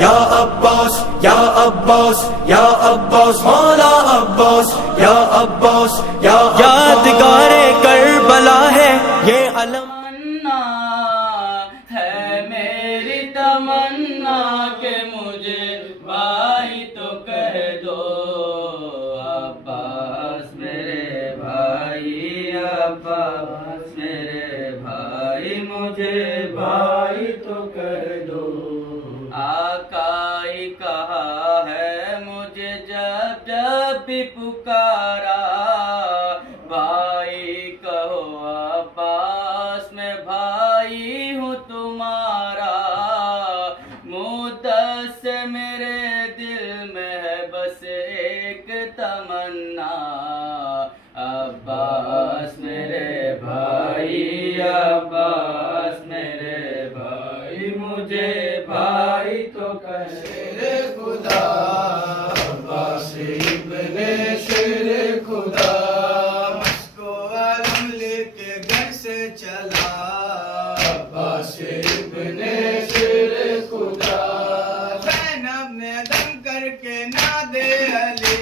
या अब्बास या अब्बास या अब्बास मौला अब्बास या अब्बास या यादगारे करबला है ये अलम है मेरी तमन्ना के मुझे भाई तो कह दो अब्बास मेरे भाई अब्बास मेरे भाई मुझे भाई तो कह दो आकाई कहा है मुझे जब जब भी पुकारा भाई कहो अब्बास मैं भाई हूँ तुम्हारा मुद्दत से मेरे दिल में है बस एक तमन्ना अब्बास मेरे भाई अब्बास मेरे भाई मुझे भाई तो कहे खुदा अब्बास इब्ने शेरे खुदा चला अब्बास इब्ने शेरे खुदा ज़ैनब ने दम करके ना दे अली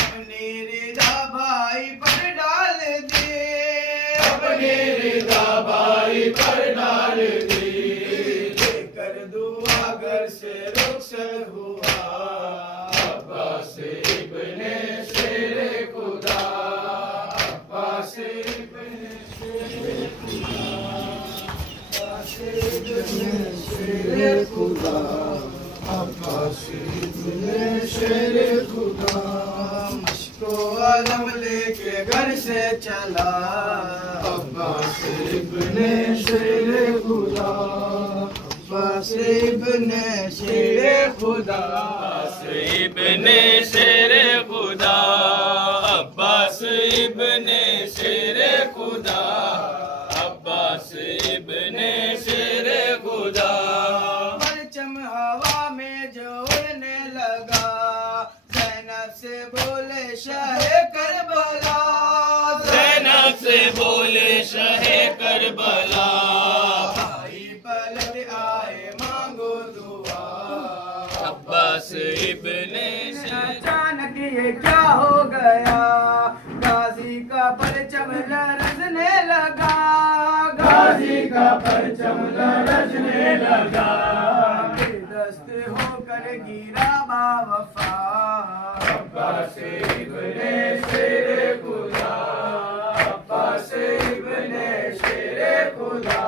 अपनी रिदा भाई पर डाल दे अपनी रिदा भाई पर डाल दी लेकर दुआ घर से रुखसत हुआ अब्बास इब्ने शेरे खुदा अब्बास इब्ने शेरे खुदा अब्बास इब्ने शेरे खुदा मुझको आलम लेके घर से चला अब्बास इब्ने शेरे खुदा अब्बास इब्ने शेरे खुदा अब्बास इब्ने शेरे खुदा अब्बास इब्ने शेरे खुदा अब्बास इब्ने शेरे खुदा परचम हवा में जो उड़ने लगा ज़ैनब से बोले शाहे करबला ज़ैनब से बोले शाहे करबला भाई पलट आए मांगो दुआ अब्बास इब्ने अचानक ये क्या हो गया गाजी का परचम लरजने लगा गाजी का परचम लरजने लगा दस्त होकर गिरा बावफा अब्बास इब्ने शेरे खुदा अब्बास इब्ने शेरे खुदा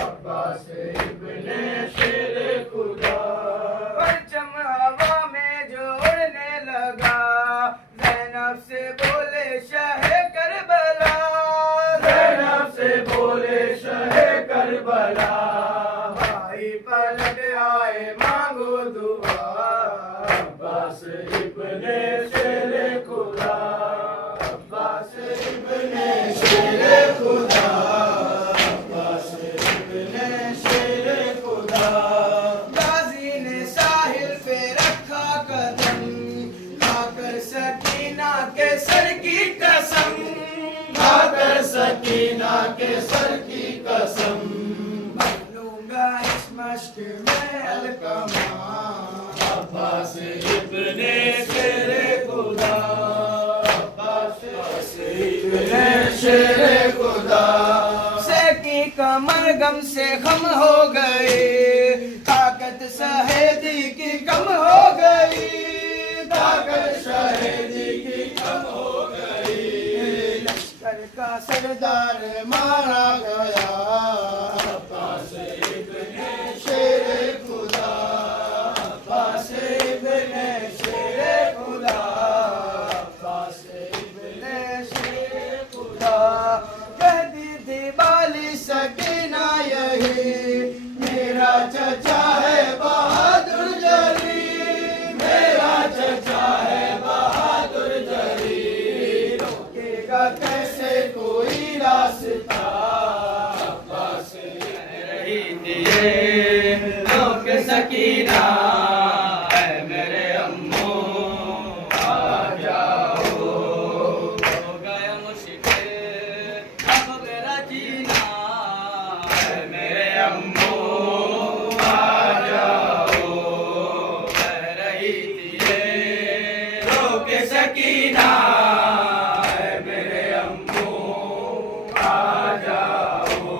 अब्बास इब्ने शेरे खुदा परचम हवा में जो उड़ने लगा ज़ैनब से बोले शाहे करबला ज़ैनब से बोले शाहे करबला भाई पलट आए मांगो दुआ अब्बास इब्ने शेरे खुदा अब्बास इब्ने शेरे खुदा अब्बास इब्ने शेरे खुदा गाजी ने साहिल पे रखा कदम खाकर सकीना के सर की कसम खाकर सकीना के सर की कसम लूंगा इस मश्क में अलकमा अब्बास इब्ने शेरे खुदा अब्बास इब्ने शेरे खुदा सेकी कमर गम से खम हो गए ताकत शहीदी की कम हो गई ताकत शहीदी की कम हो गई लश्कर का सरदार मारा गया अब्बास इब्ने शेरे खुदा अब्बास इब्ने शेरे खुदा अब्बास इब्ने शेरे खुदा कहती थी बाली सकीना यही मेरा चचा है बहादुर जरी मेरा चचा है बहादुर जरी रोकेगा कैसे कोई रास्ता अब्बास रही सकीना मेरे अम्मू आ जाओ।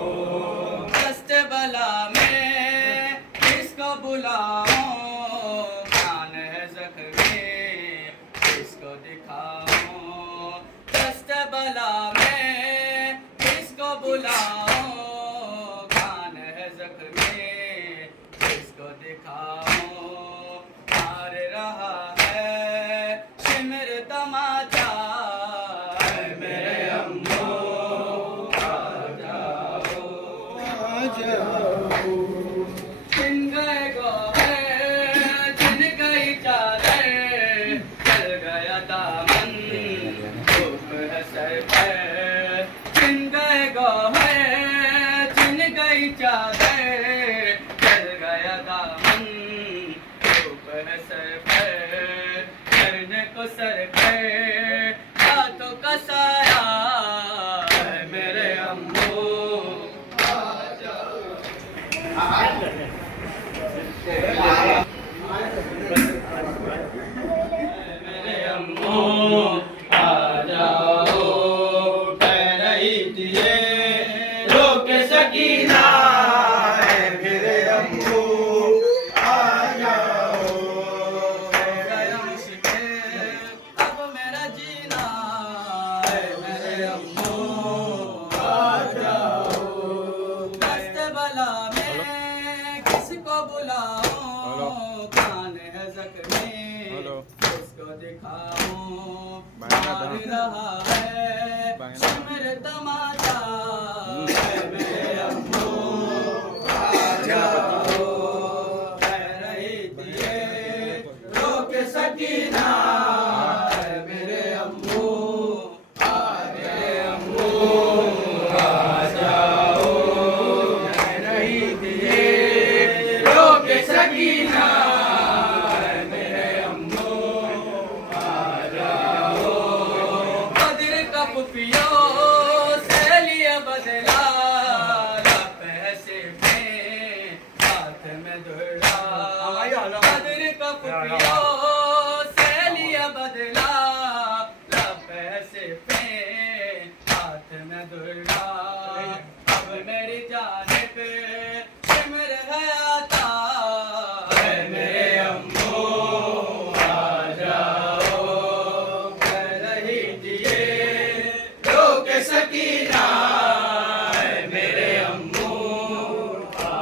दस्त बला में किसको बुलाऊं, कान है जख्मी किसको दिखाऊं। दस्त बला में किसको बुलाऊं, कान है जख्मी किसको दिखाऊं। मार रहा है शिमर तमाचा मेरे अम्मू आ जाओ। छिन गए गोहे छिन गई चादर, चल गया दामन धूप है सर पर। छिन गए गोहे छिन गई चादर, चल गया दामन धूप है सर पर। करने को सर पर हाथों का साया मेरे अम्मू आ जाओ। मेरे अम्मू आ जाओ। कह रही थी ये रोक सकीना मेरे अम्मू आ जाओ। गया मुश्किल अब मेरा जीना मेरे अम्मू आ जाओ। दस्त बला में किसको बुलाऊं, कान है जख्मी किसको दिखाऊं। मार रहा है शिमर तमाचा मेरे अम्मू आ जाओ। कह रही थी ये रोक सकीना मेरे अम्मू मेरे अम्मू आ जाओ। कह रही थी ये रोक सकीना मेरे अम्मू आ जाओ। बद्र का पुपियो से लिया बदला, पैसे में हाथ में धुला। बद्र का पुपियो से लिया बदला, पैसे पे हाथ में धुला। अब मेरी जाने पे शिमर है आता मेरे अम्मू आ जाओ। कह रही थी ये रोक सकीना मेरे अम्मू आ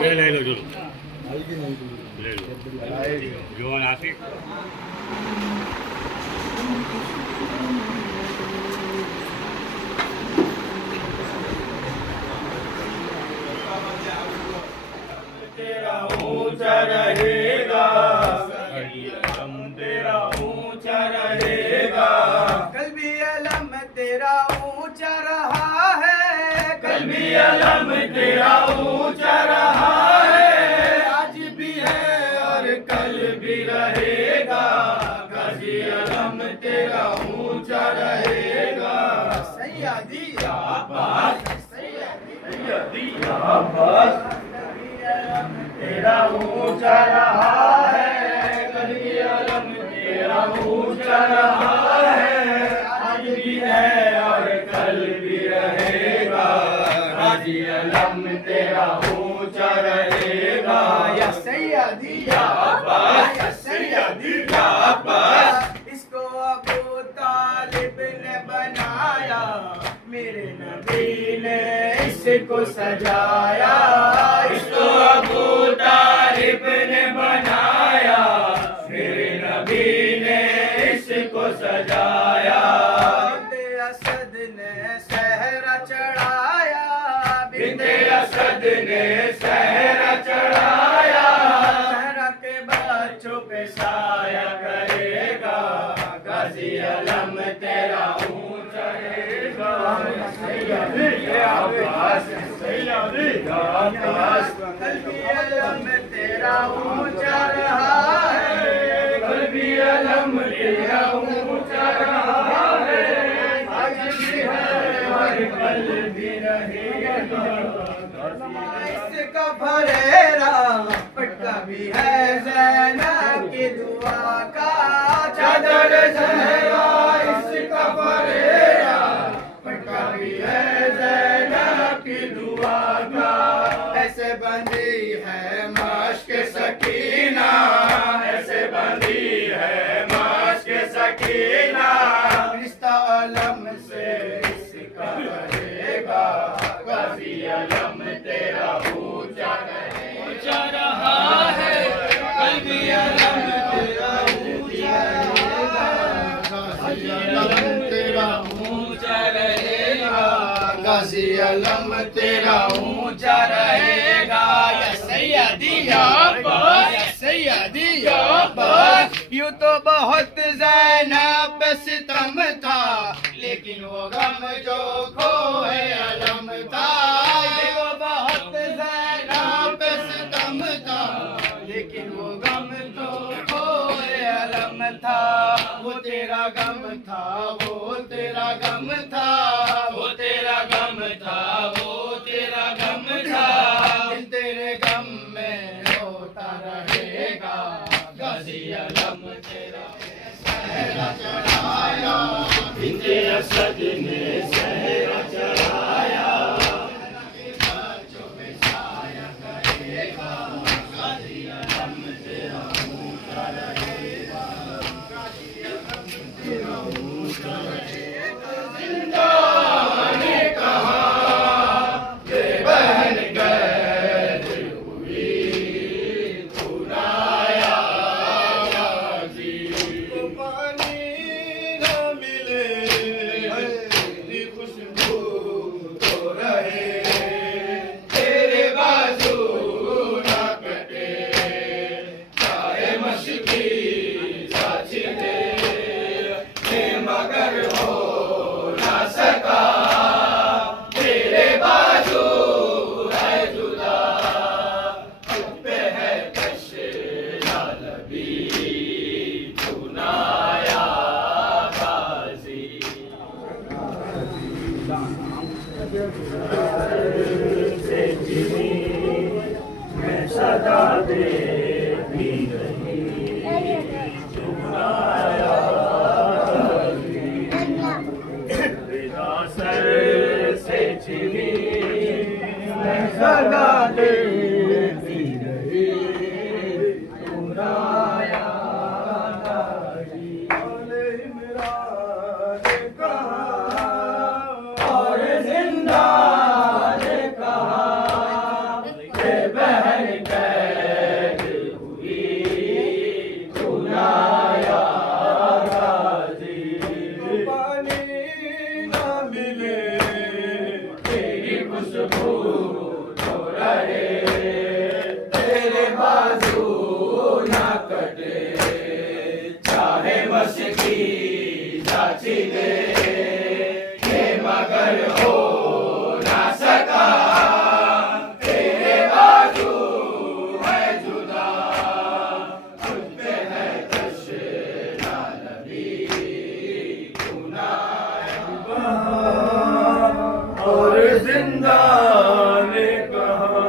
ले लो जो ले लो जो नासिक तेरा ऊंचा रहेगा, अलम तेरा ऊंचा रहेगा। कल्बी अलम तेरा ऊंचा रहा है, कल्बी अलम तेरा ऊंचा रहा है। आज भी है और कल भी रहेगा। गाजी अलम तेरा ऊंचा रहेगा। सैयदी अब्बास सैयदी अब्बास तेरा ऊंचा रहा है। कल्बी अलम तेरा ऊंचा रहा है। आज भी है और कल भी रहेगा। गाजी अलम तेरा ऊंचा रहेगा। या सैयदी या अब्बास या सैयदी या अब्बास। इसको अबू तालिब ने बनाया, मेरे नबी ने इसको सजाया। इसको अबू तालिब ने बनाया, मेरे नबी ने इसको सजाया। बिंदे असद ने सहरा चढ़ाया, बिंदे असद ने सहरा चढ़ाया। सहरा के बच्चों पे साया करेगा। गाजी अलम तेरा ऊंचा रहेगा। सैयदी अब्बास सैयदी अब्बास। कल्बी अलम तेरा ऊंचा रहा है, कल्बी अलम तेरा ऊंचा रहा है। आज भी है और कल भी रहेगा। इसका फरेरा पटका भी है ज़ैनब की दुआ का, चादर ज़हरा इसका फरेरा पटका भी है ज़ैनब की दुआ का। ऐसे बंदी है मश्क सकीना, ऐसे बंदी है मश्क सकीना, रिश्ता अलम से इसका रहेगा, गाज़ी अलम तेरा ऊंचा रहा है, गाज़ी अलम तेरा ऊंचा रहेगा, गाज़ी अलम तेरा ऊंचा रहेगा, गाज़ी अलम तेरा ऊंचा रहेगा। या सैयदी या अब्बास, या सैयदी या अब्बास। यूं तो बहुत ज़ैनब पे सितम था, लेकिन वो गम जो खोए अलम था। वो बहुत ज़ैनब पे सितम था, लेकिन वो गम तो खोए अलम था। वो तेरा गम था, वो तेरा गम था, वो तेरा गम था, वो तेरा गम था। दिल तेरे गम में रोता रहेगा, गाज़ी अलम तेरा सहरा चढ़ाया, बिंदे असद ने सहरा चढ़ाया, बच्चों में साया करेगा, गाज़ी अलम तेरा ऊंचा रहेगा, गाज़ी अलम तेरा ऊंचा रहेगा। जिंदा ने कहा ये बहन कैद हुई, खुदाया गाज़ी को पानी न मिले, तेरी खुशबू तो रहे, तेरे बाजू न कटे, चाहे मशकी साची दे, मगर हो ना सका, तेरे बाजू है जुदा, तुझ पे है कश लबी, चुनाया गाज़ी। से जीनी मैं सदा देती रही, चुनाया विदा सर से चिरी मैं सदा देती रही, चुनाया गाज़ी। औले इमरान ने कहा और जिंदा ने कहा, ये बहन कैद हुई, चुनाया गाज़ी। पानी न मिले, तेरी खुशबू तो रहे, तेरे बाजू न कटे, चाहे मशकी जाची दे, ये मगर हो ना सका, तेरे बाजू है जुदा, तुझ पे है कश लबी, चुनाया। और जिंदा ने कहा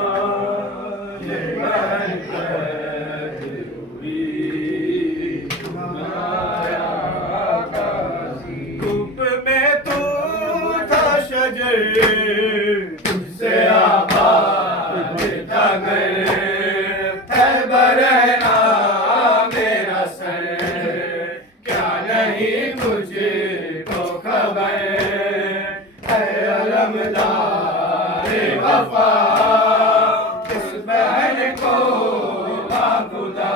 ये बहन कैद हुई, चुनाया गाज़ी। धूप में तू था शजर, तुझसे आबाद था घर, है बरहना मेरा सर, क्या नहीं तुझको खबर, है अलमदार वफा, इस बहन को खुदा,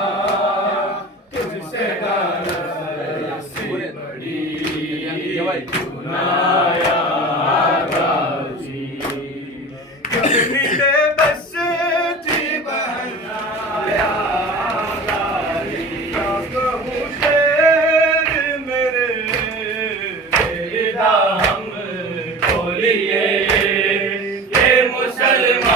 तुझसे गाज़ी बड़ी, चुनाया गाज़ी। जब मिले बस थी बहन आया गाज़ी, क्या कहूँ शेर मेरे, हम बोलिए ये मुसलमान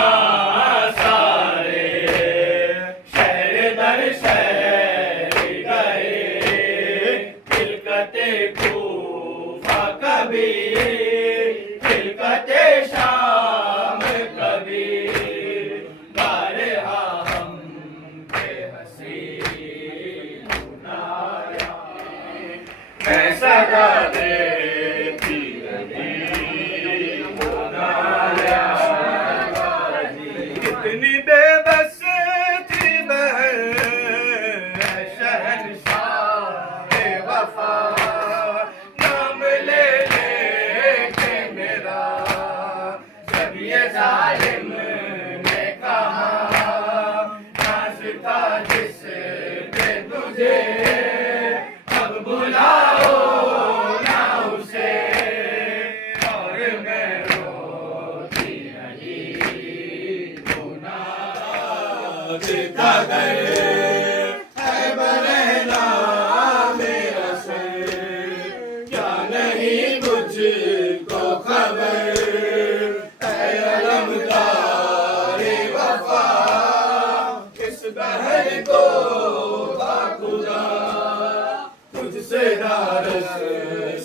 ये जालिम ने कहा नाज था जिस पे तुझे अब बुलाओ ना उसे और मैं रोती रही गुनाह का घर है बरहना मेरा सर क्या नहीं मुझको खबर है अलमदारे वफा इस बहर को बाखुदा तुझसे नारस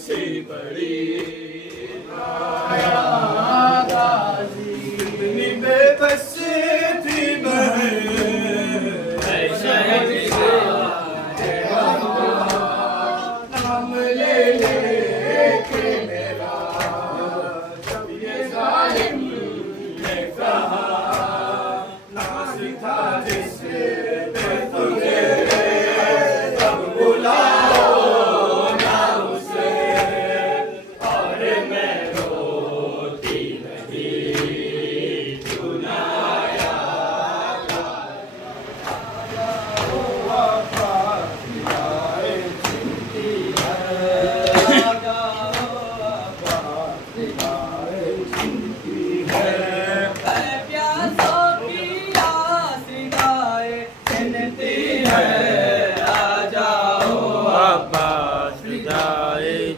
सी बड़ी कितनी बेबस थी बहन नाम ले के मेरा जब ये जालिम ने कहा नाज था जिस पे तुझे तब बुलाओ ना उसे और मैं रोती नहीं सुनाया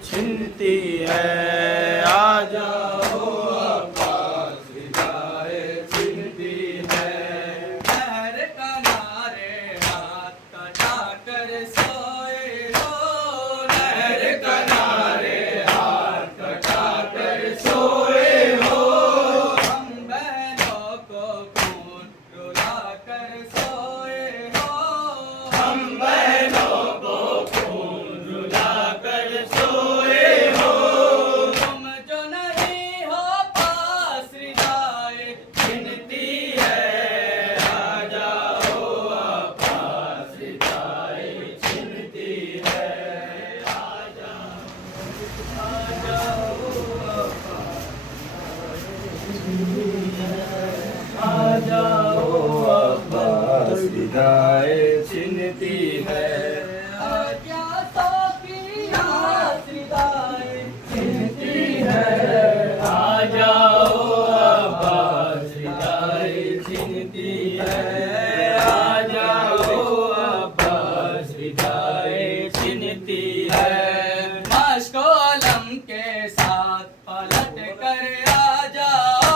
छिनती है आ जाओ अब्बास विदाए छिनती है नहर किनारे हाथ कटा कर सोए हो नहर किनारे हाथ कटा कर सोए हो हम बहनों को खून रुला कर सोए हो हम बहनों को खून रुला कर सोए हो तुम जो नहीं हो पास रिदाए छिनती है आ जाओ पास रिदाए छिनती है आ जाओ आ जाओ पास रिदाए छिनती है क्या तो किया रिदाए छिनती है आ जाओ अब्बास रिदाए छिनती है आ जाओ अब्बास रिदाए छिनती है माश्को अलम के साथ पलट कर आ जाओ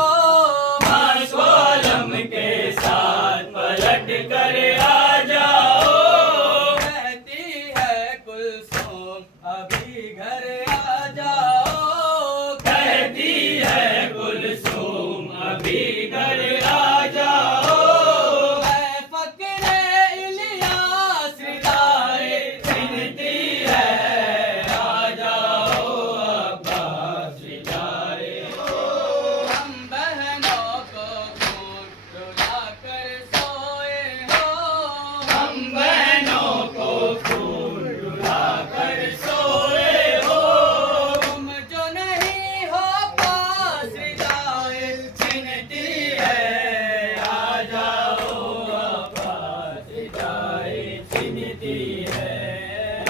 माश्को अलम के साथ पलट कर आ जाओ कहती है कुलसुम अभी घर आ जाओ कहती है कुलसुम अभी घर आ जाओ मैं फकरे इलियास रिदाए छिनती है आ जाओ अब्बास रिदाए हम बहनों को खून रुला कर सोए हो हम बहनों को खून रुला कर सोए हो तुम जो नहीं हो पास रिदाए छिनती है आ जाओ अब्बास रिदाए छिनती है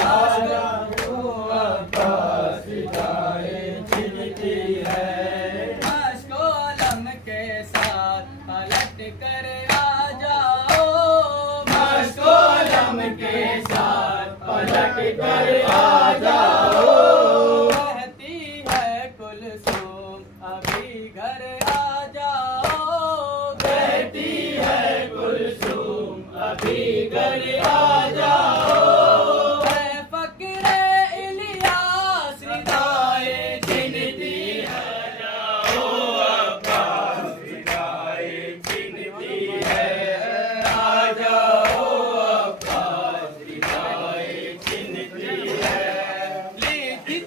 आ जाओ अब्बास रिदाए छिनती है माश्को अलम के साथ पलट कर आ जाओ माश्को अलम के साथ पलट कर आ जाओ कहती है कुलसुम अभी घर आ जाओ कहती है कुलसुम अभी घर आ जाओ मैं फकरे इलियास रिदाए छिनती है जाओ अब्बास रिदाए छिनती है आ जाओ अब्बास रिदाए छिनती है ली थी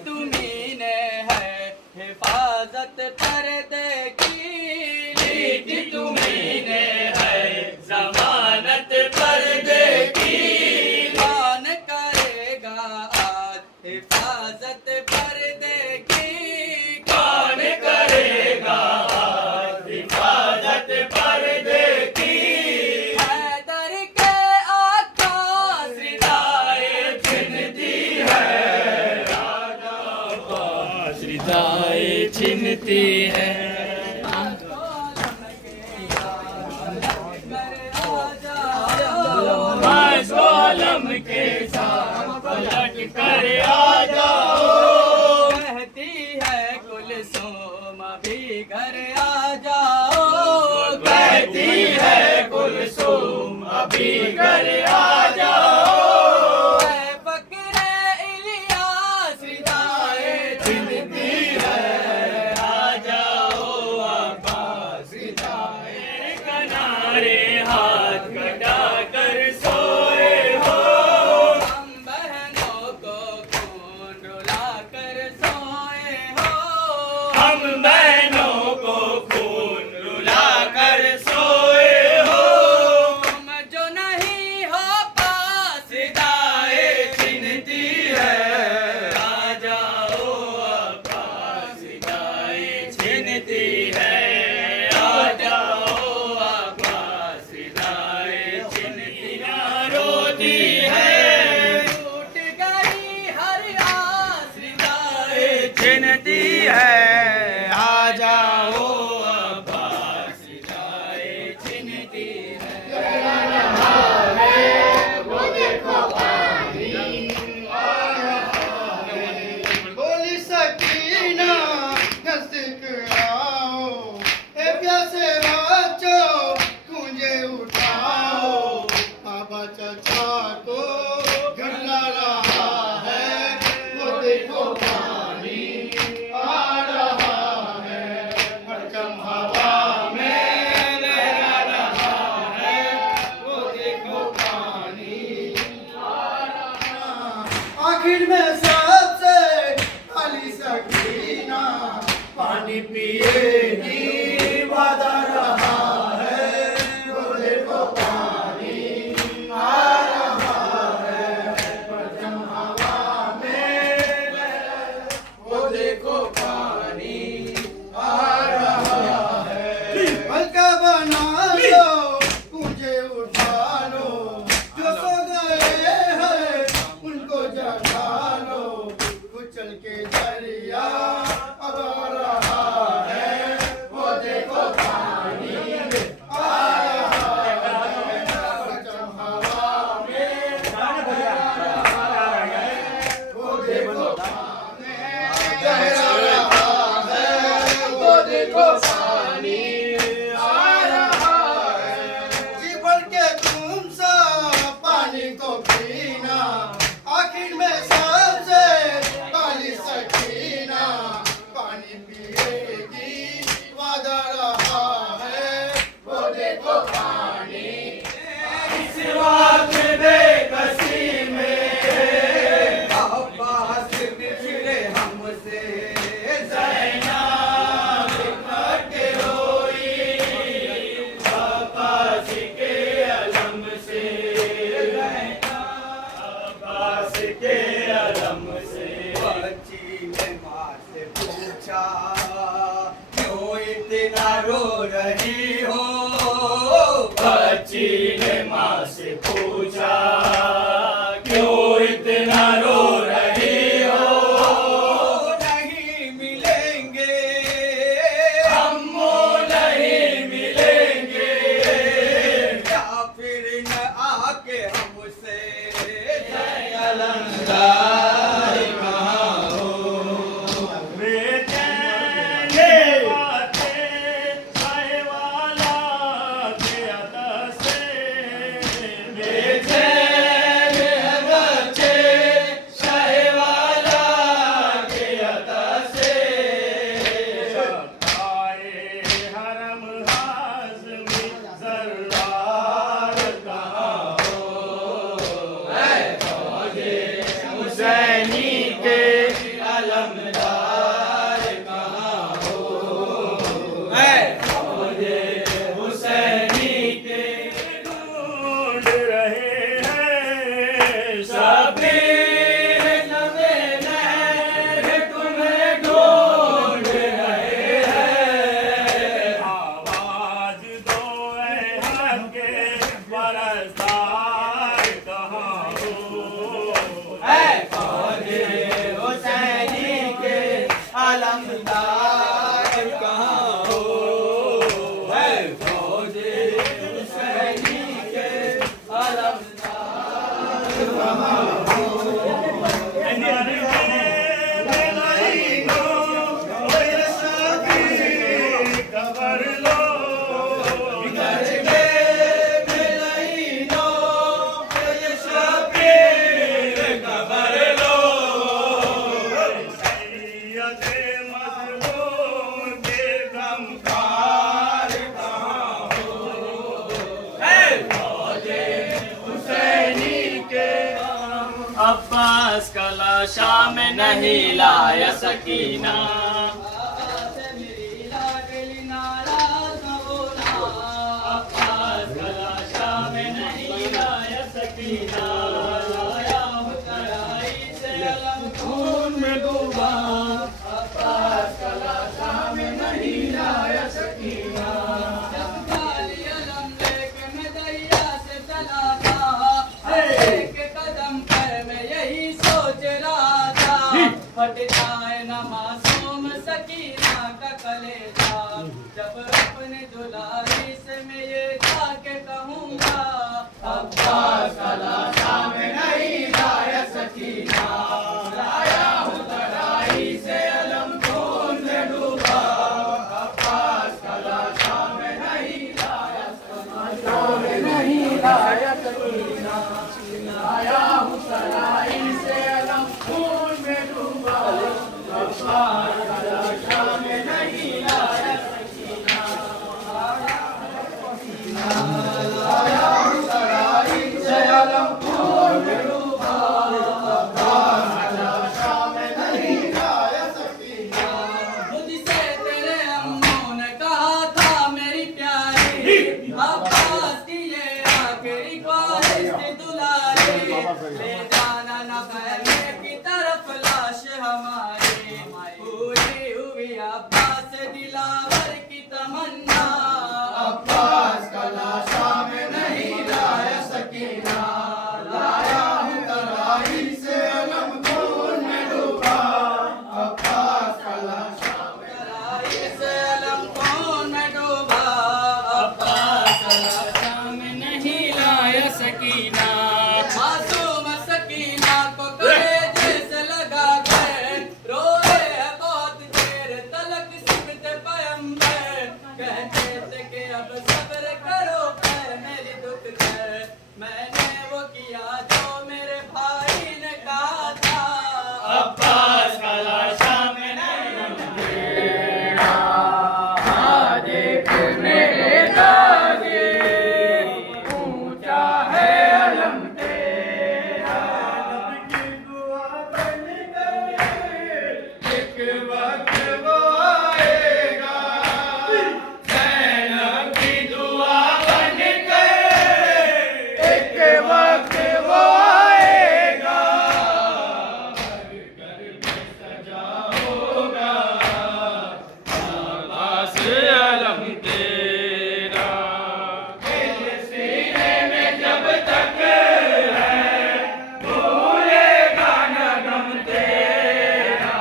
छिनती है। आलम के साथ पलट कर आ जाओ, कहती है कुलसुम अभी घर आ जाओ, कहती है कुलसुम अभी घर आ जाओ। फकरे इलियास रिदाए छिनती है, आ जाओ अब्बास रिदाए किनारे हाथ कटा कर सोए हो। हम बहनों को खून रुला कर सोए हो, हम बहनों को खून रुला कर सोए हो। तुम जो नहीं हो पास रिदाए छिनती है, आ जाओ अब्बास रिदाए छिनती है, आ जाओ अब्बास रिदाए छिनती रोती है। टूट गई हर आस रिदाए छिनती है, आ जाओ अब्बास रिदाए छिनती है। बोली सकीना नज़दीक आओ, ए प्यासे बच्चों गूंजे उठाओ। बाबा चचा को झुला रहा है, वो देखो पानी आ रहा है। परचम हवा में लहरा रहा है, वो देखो पानी आ रहा। आखिर में सबसे खाली सकीना पानी पिएगी वादा रहा है, वो देखो पानी आ रहा है। परचम हवा में लहरा, वो देखो पानी आ रहा है। हल्का बना लो, मुझे उठा लो, जो सो गए हैं उनको जगा लो। कुचल के दरिया अब आ रहा है, वो देखो पानी आ रहा है। परचम हवा में लहरा रहा है, वो देखो पानी लहरा रहा है, वो देखो पानी आ रहा है। जी भर के तुम सा पानी को पीना, आखिर में सबसे काली सकीना पानी पिएगी वादा रहा है, वो देखो पानी। इस वक्त बेकसी में अब्बास बिछड़े हमसे, ज़ैनब बिखर के रोई अब्बास के अलम से, अब्बास के अलम से। बच्ची ने माँ से पूछा, क्यों इतना रो रही हो? बच्ची ने माँ से पूछा, क्यों इतना रो रही हो? नहीं मिलेंगे हमको, नहीं मिलेंगे, या फिर न आके हमसे अलंकार कहाँ हो? बेचैन बातें साहिवा अब्बास का लाशा में नहीं लाया सकीना। अब्बास मेरी लाडली नाराज न होना, अब्बास का लाशा में नहीं लाया सकीना। लाया हूँ कड़ाई से अलम खून में डूबा, अब्बास का लाशा में नहीं लाया सकीना। जब काली अलम लेके मैं दरिया से चला था, एक कदम पर मैं यही सोच रहा था, फट जाए न मासूम सकीना का कलेजा। जब अपने दुलारी से मैं ये जाके कहूँगा, अब्बास का लाशा में नहीं लाया सकीना। लाया हूँ कड़ाई से अलम खून में डूबा, अब्बास का लाशा में नहीं लाया सकीना। नहीं लाया सकीना, लाया हूँ कड़ाई से अलम खून में डूबा, अब्बास का लाशा में नहीं लाया सकीना। लाया हूँ कड़ाई से अलम खून में डूबा, अब्बास का लाशा में नहीं लाया सकीना। मुझसे तेरे अम्मों ने कहा था मेरी प्यारी, अब्बास की ये आखिरी ख्वाहिश थी दुलारी, ले जाना न खैमे की तरफ लाश हमारी। पूरी हुई अब्बास दिलावर की तमन्ना, अब्बास का लाशा में नहीं लाया सकीना। लाया हूँ कड़ाई से अलम खून में डूबा, अब्बास का लाशा में कड़ाई से अलम खून में डूबा, अब्बास का लाशा में नहीं लाया सकीना। मासूम सकीना को कलेजे से लगा कर रोए है बहुत देर तलक सिमटे पैगंबर। कहते थे कि अब सब्र करो कर मेरी दुख कर, मैंने वो किया जो मेरे भाई ने कहा था, अब्बास का लाशा में नहीं लाया। देख मेरे गाजी ऊंचा है अलम तेरा, की दुआ बन गए एक वक्त वो आएगा। ज़ैनब की दुआ बन गए एक वक्त वो आएगा। हर घर में सजा होगा अब्बास अलम तेरा। दिल सीने में जब तक है भूलेगा न गम तेरा।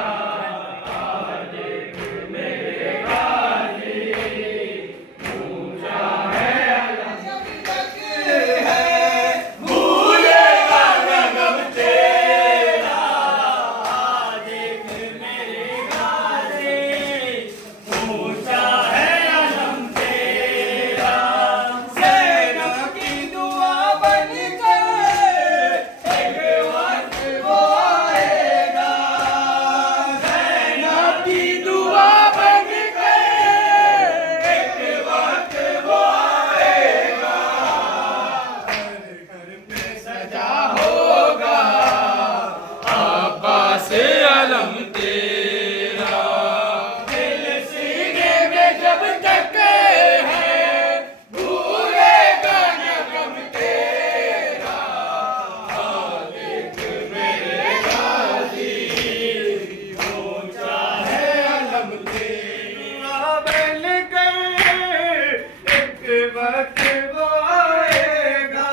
देख मेरे गाजी ऊंचा है अलम तक है, भूलेगा न गम तेरा। देख मेरे गाजी ऊंचा है अलम तेरा। ज़ैनब की दुआ बन गए एक वक्त वो आएगा। ज़ैनब की दुआ बन गए एक वक्त वो आएगा। हर घर पे सजा होगा अब्बास अलम तेरा। दिल सीने में जब तक है भूलेगा न गम तेरा। देख मेरे गाजी ऊंचा है अलम तेरा। बन गए एक वक्त वो आएगा।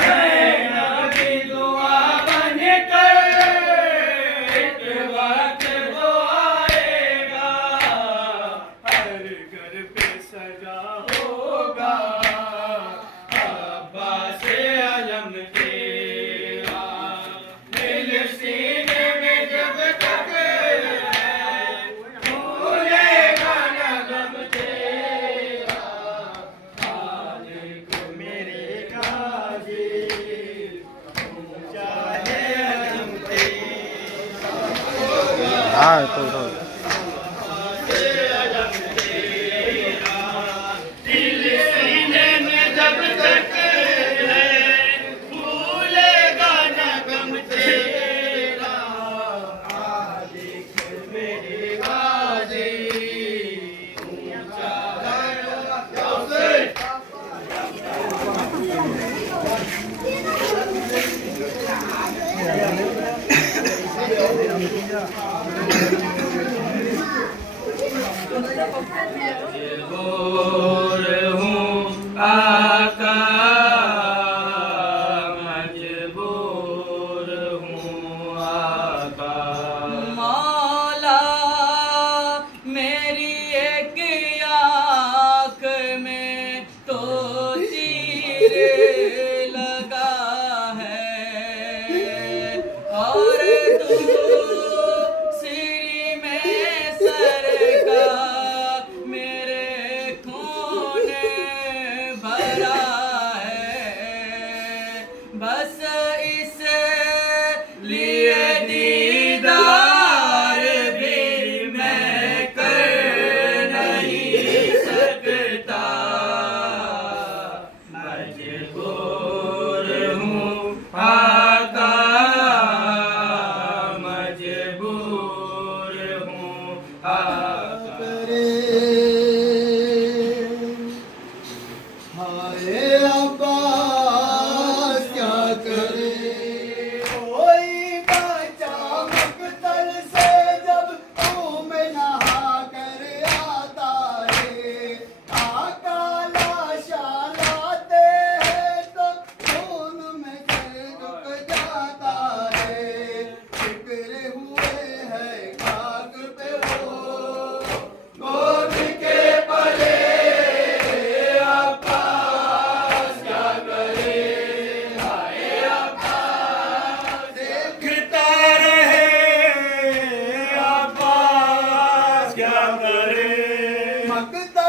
ज़ैनब की दुआ बन गए एक वक्त वो आएगा। हर घर पे सजा होगा अब्बास अलम तेरा। दिल सीने में जब तक है भूलेगा न गम तेरा। देख मेरे गाजी ऊंचा है अलम तेरा।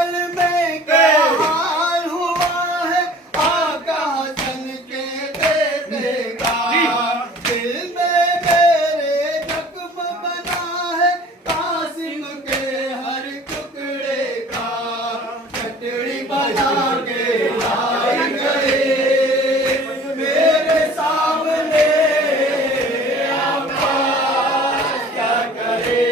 हाल में क्या हाल हुआ है आका हसन के बेटे का दिल में मेरे जख्म बना है कासिम के हर टुकड़े का चटड़ी बना के लाई गए मेरे सामने अब्बास क्या करे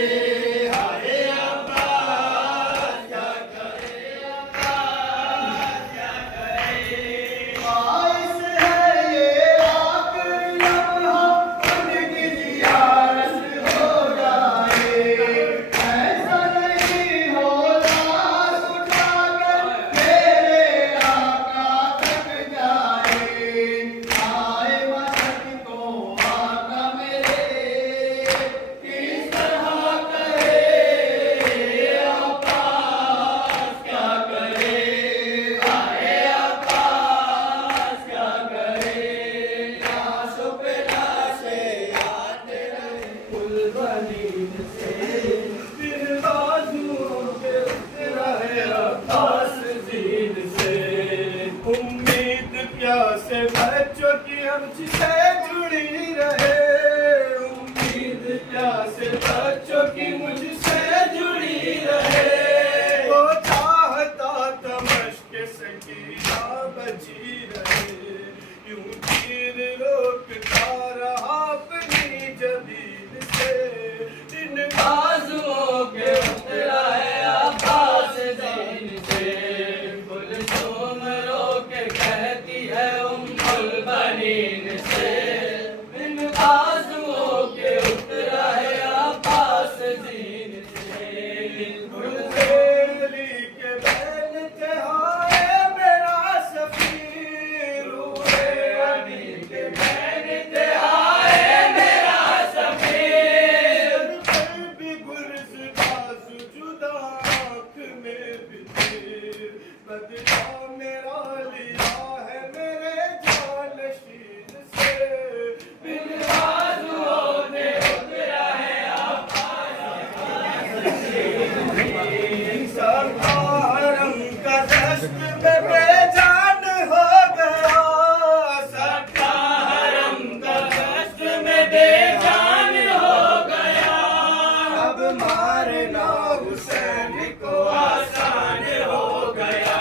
हाय अब्बास क्या करे अब्बास क्या करे बाइस है ये आखिरी लम्हा उनकी ज़ियारत हो जाए ऐसा नहीं होता उठाकर मेरे आका थक जाए आए वतन को आका मेरे किस तरह करे अब्बास क्या करे आए अब्बास क्या करे लाशों पे लाशें आते रहे कुर्बानी से फिर बाजुओं पे उतरा है अब्बास जीद से उम्मीद प्यासे बच्चों की हमसे जुड़ी रहे उम्मीद प्यासे बच्चों की मुझसे जुड़ी रहे वो चाहता तमश्क सकीना बची रहे यूं तीर रोकता रहा अपनी जबीन से इन बाजुओं के उतरा है अब्बास दीन से गुलशुम रो के कहती है उम्मुल बनीन से इन बाजुओं के उतरा है अब्बास दीन से गुलशेली के बैन थे हाय मेरा सफीर हुए अली के बैन थे हाय मेरा सफीर फिर भी गुलशबाज जुदा आँख में भी तीर बदला मेरा लिया है मेरे जानशीन से बिन बाजुओं ने उतरा है सरकारम का दश्त में बेजान हो गया सरकारम का दश्त में बेजान हो गया अब मारना हुसैन को आसान हो गया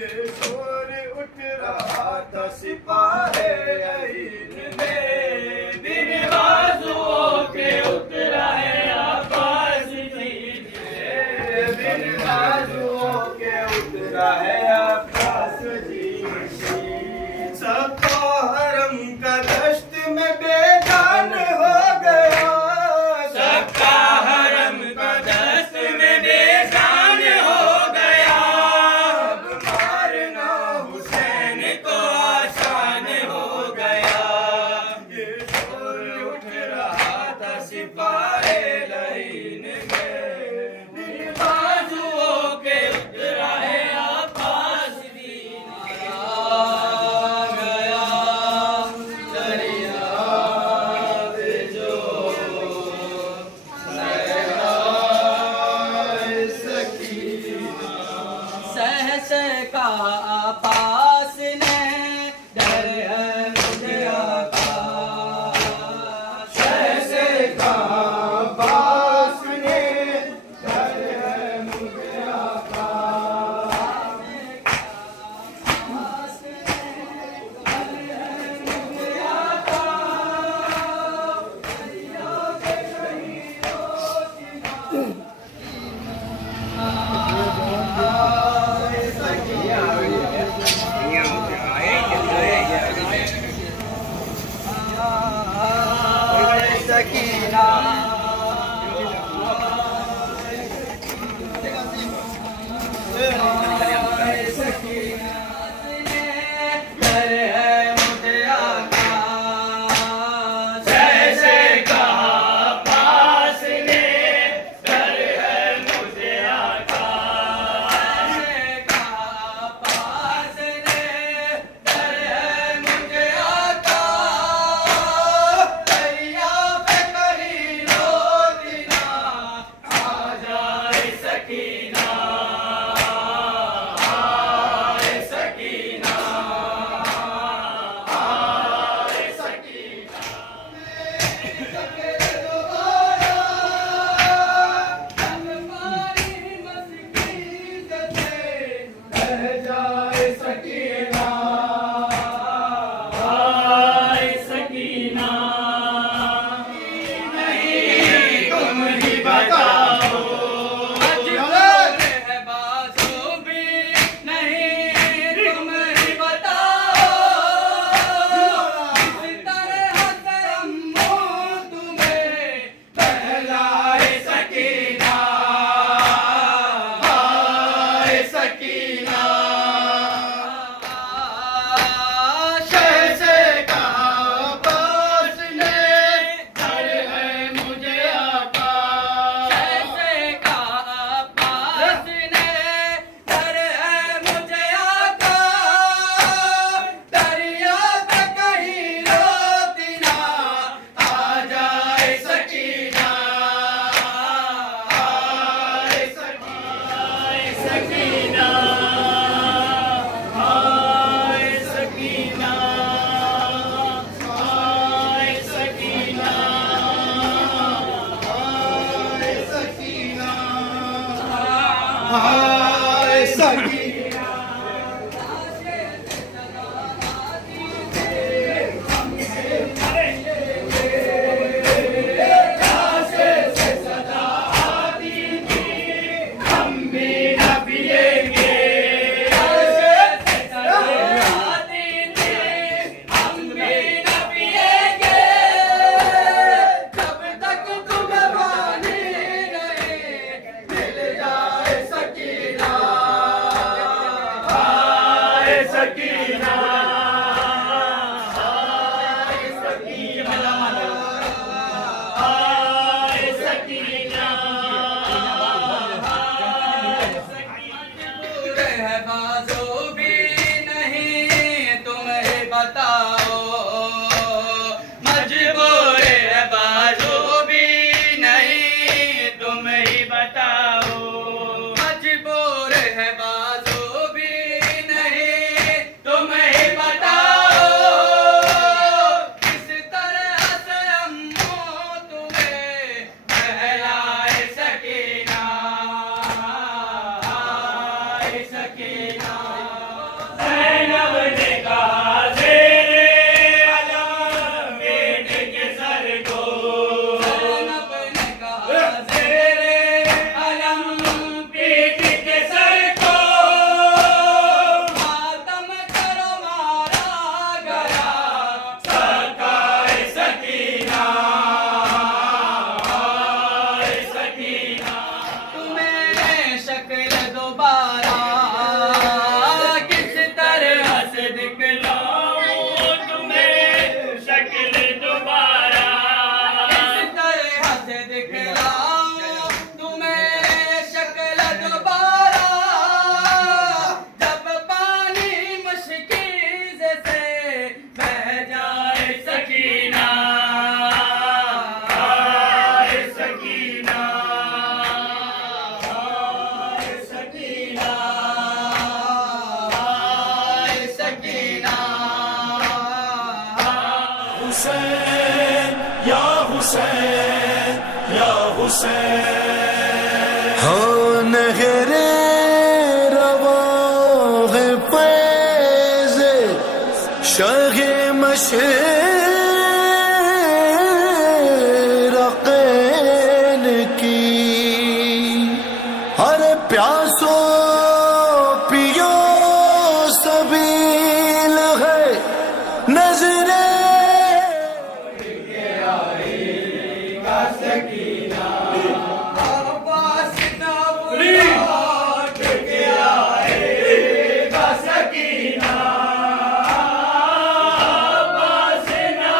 ये शोर उठ रहा था सिपाहे अहीन में बिन बाजुओं के उतरा है अब्बास दीन से बिन बाजुओं के उतरा है अब्बास दीन से सबका हरम का दश्त में बेजान हो गया सबका हरम का दश्त में बेजान हो गया अब मारना हुसैन को आसान हो गया ये शोर उठ रहा था सिपाहे लहीन में बिन बाजुओं के उतरा है अब्बास दीन आ गया दरिया पे जो सहराए सकीना सहस का पास ने डर है मुझे आकाश सहस का पास ने डर है मुझे आकाश सकीना शहर से कहा पास ने घर है मुझे आका शहर से कहा पास ने घर है मुझे आका दरिया पे कहीं रोती ना आ जाए सकीना आए सकीना आए सकीना आए सकीना आए सकीना आए सकीना हम भी न पिएंगे हम भी न पिएंगे जब तक तुम्हें पानी नहीं मिल जाए सकीना आए सकीना आए सकीना आए सकीना है बाजो भी नहीं तुम ही बताओ मजबूर है बाजू भी नहीं तुम ही बताओ मजबूर है बाजो भी नहीं तुम ही बताओ किस तरह से अम्मो तुम्हें बहलाए सकीना आए सकीना ज़ैनब ने कहा ज़ेरे आलम बेटे के सर को जैनब ने कहा ज़ेरे आलम बेटे के सर को मातम करो मारा गया सकाए सकीना आए सकीना तुम्हें शक्ल दोबारा किस तरह से दिखलाऊं तुम्हें शक्ल दोबारा किस तरह से दिखलाऊं तुम्हें शक्ल दोबारा जब पानी मुश्किल से बह जाए सकीना आए सकीना आए सकीना आए सकीना हुसैन या हुसैन या हुसैन हो नहरे रवाह फैज़ शाहे मशरक़ैन की हर प्यासो पियो सबील है नजरे अब्बास ना लौट के आएगा सकीना अब्बास ना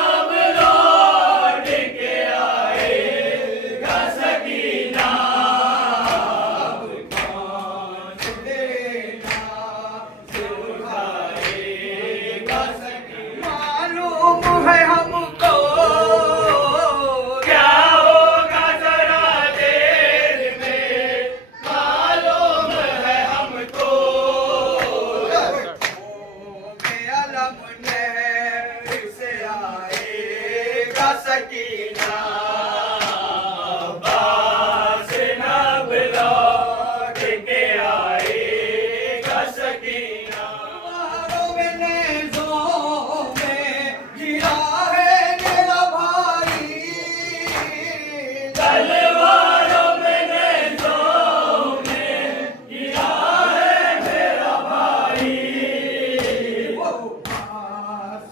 लौट के आएगा सकीना अब कौन देना सिखाएगा सकीना मालूम है हमको क्या होगा जरा देर में मालूम है हमको के अलम नहर से आएगा सकीना अब्बास नब लौट के आएगा सकीना में नेज़ों में गिरा है मेरा भाई तलवारों में नेज़ों में गिरा है मेरा भाई वो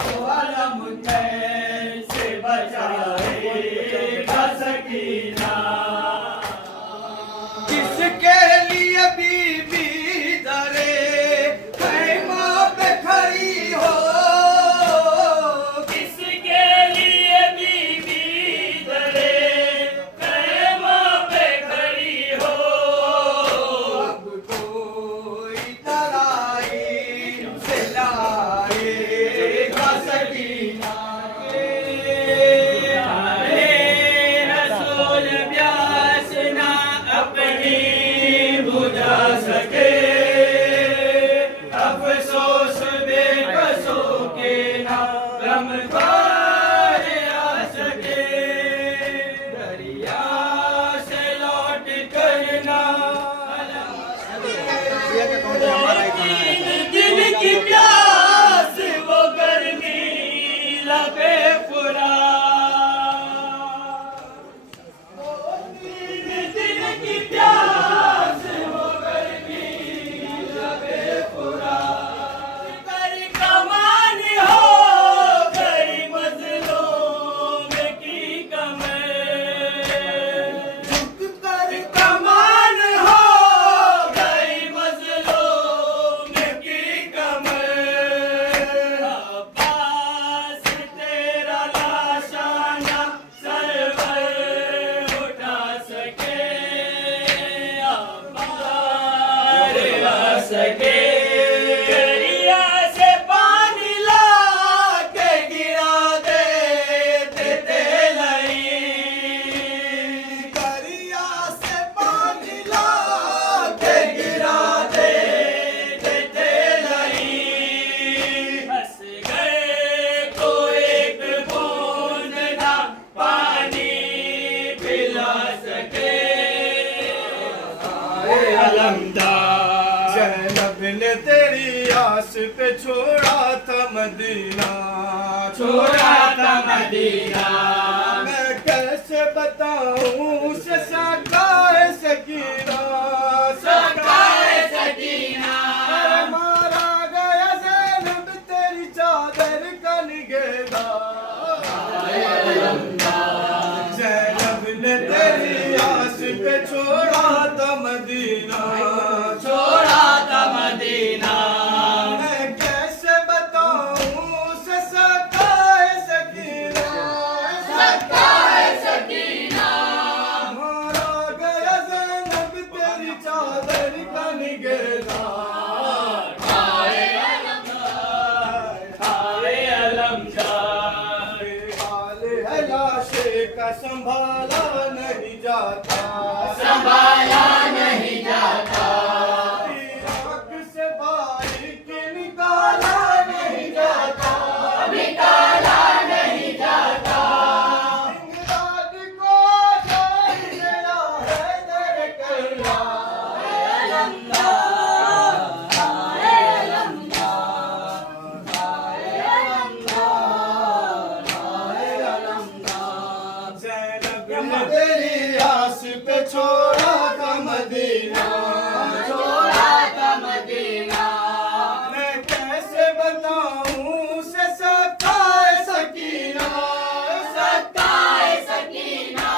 सो अलम कैसे बचाएगा सकीना जिसके लिए बीबी दिल की प्यास वो गर्मी लबे दिल की प्यास वो गर्मी लबे कर कमान हो गई मजलूम की कमर कर कमान हो गई मजलूम की कमर अब्बास तेरा लाशाना सरवर उठा सके अब्बास उठा सके दरिया से पानी ला के गिरा दे तेलई दरिया से पानी ला के गिरा दे तेलई हंस गए को एक बूंद ना पानी पिला सके ज़ैनब ने तेरी आस पे छोड़ा था मदीना, छोड़ा था मदीना मैं कैसे बताऊं उसे सकाए सकीना, सकाए सकीना मारा गया ज़ैनब तेरी चादर का निगेदा। ज़ैनब ने तेरी आस पे छोड़ा था मदीना, छोड़ा था मदीना मैं कैसे बताऊं उसे सकाए सकीना, सकाए सकीना मारा गया ज़ैनब तेरी चादर का निगेदा। हाय अलमदार हाल है लाशे का संभाला नहीं जाता, संभाला नहीं जाता आँख से बारीक निकाला नहीं जाता, निकाला नहीं जाता इंगराज को जान गया है दर करना। ज़ैनब ने तेरी आस पे छोड़ा था मदीना, छोड़ा था मदीना मैं कैसे बताऊं उसे सकाए सकीना, सकाए सकीना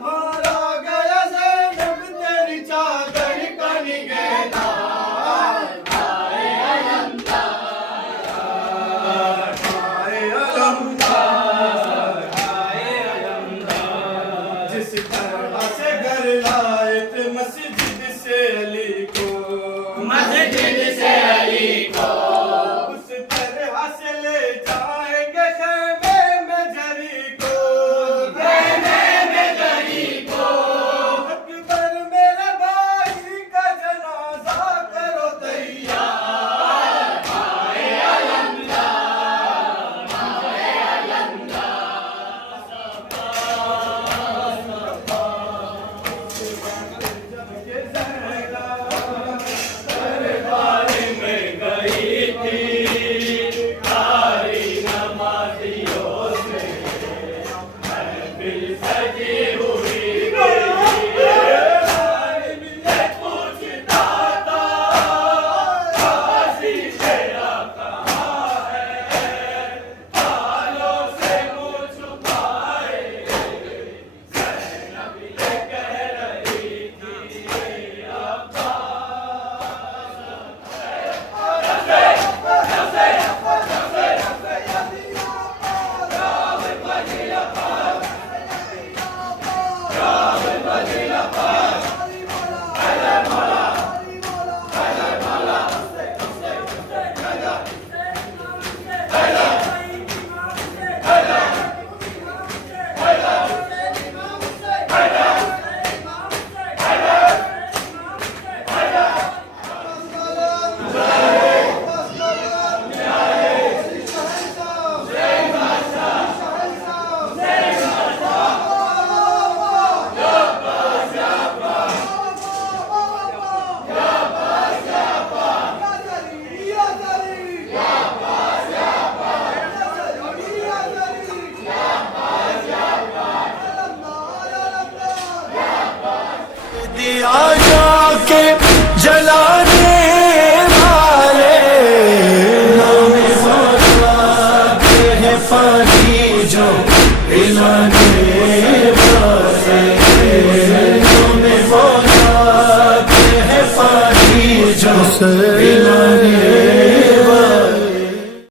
मारा गया ज़ैनब तेरी चादर का निगेदा। हाय अलमदार, जिस तरह से घर लाए थे मस्जिद से अली को, मस्जिद से अली को उस तरह से ले जाएंगे खैमे में जरी को, खेमे में गरी को अकबर मेरे भाई का जनाजा करो तैयार। दरबार जो इलाने बाज़े में मौला के है पानी जो